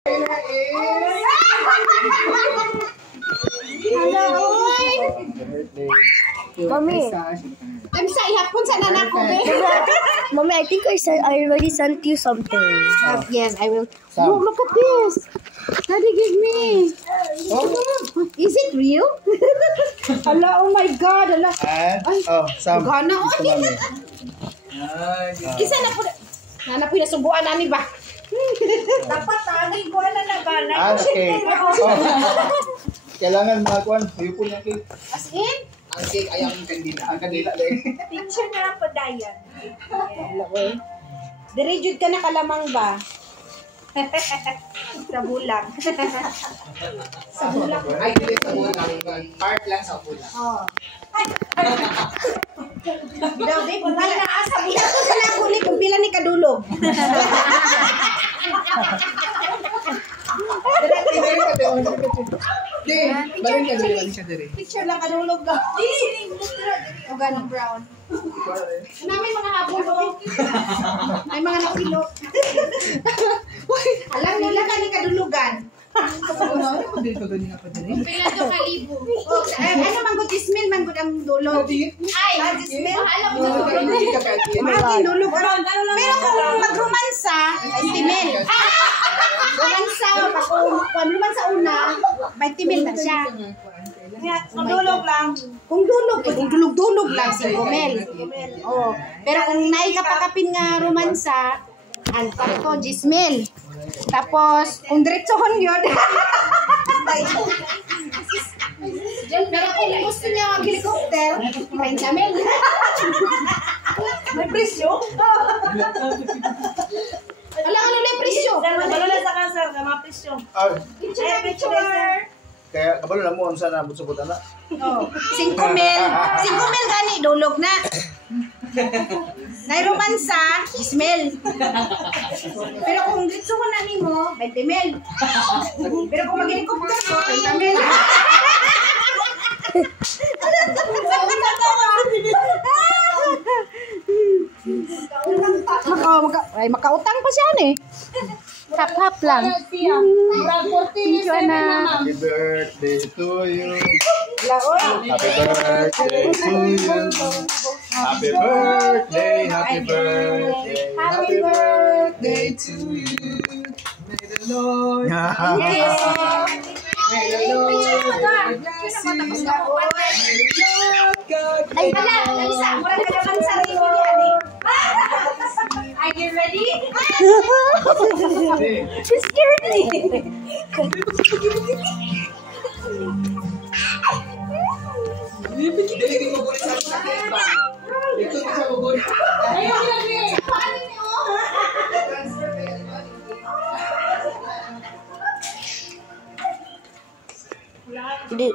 Mommy. Sa ihapon sa nanak ko, Mommy, I think I already sent you something. Yes, I will. Oh, look at this. Daddy, give me. Is it real? Hala, oh my God. Hala. Sam. Gana, Isa na po. Nana po yung subuan namin ba? Dapat tagin ko na ba? Okay. Kailangan makakuan. Huyupon yung cake. As in? Ang cake ay ang kandila. Ang kandila lang. Picture na lang po, Dayan. Direjud ka na kalamang ba? Sa bulang. Sa bulak. Ay, hindi sa bulang. Part lang sa bulang. Oh. Dabi, kung pala naasa, bila ko sa lakuli kung pila ni kadulog. Picture lang kadulog ka. O gano'ng brown. Namin mga habulog. May mga nakilok. Alam nila ka ni kadulugan. Pilado kalibo. Ano manggod ismail, manggod ang dulog. Ay, ismail. Mahagin dulog. Pero kung magrumansa, ismail. Rumansa una, may timil na siya. Kung dulog lang. Kung dulog lang, 5 mil. Oh. Pero kung naikapakapin nga romansa, ang takto, 10 mil. Tapos, kung diretsohon yun, pero kung gusto niya mag-helicopter, 30 mil. May presyo? Alam na yung presyo. Balula sa kasar, na mga presyo. Ay, picture. Kaya kabalo na mo ang sana butsubot ana. 5 mil. 5 mil gani, dulog na. Nay romansa, 10 mil. Pero kung dito ko na nimo, 20 mil. Pero kung mag-helicopter ko, 30 mil. Makautang pa siya eh. Hap-hap lang. Thank you, anak. Happy birthday to you. Laon. Happy birthday to you. Happy birthday, happy birthday, happy birthday to you. May the Lord bless you. May the Lord bless you. May the Lord God Ay, hala. Alisa, murag ka naman sa rin mo ni Are you ready? She scared me. Hindi.